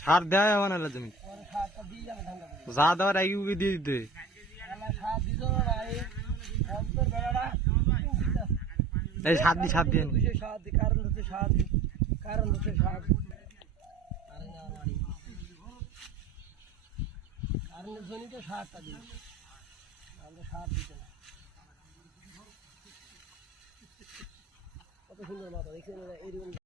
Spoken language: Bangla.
সার দেওয়া হবে না জমি যা দেওয়ার আগে দিয়ে দিতে এই সাত দিয়ে জমিতে সারটা দিই আমরা সার দিতে না কত সুন্দর মাথা দেখছেন এরকম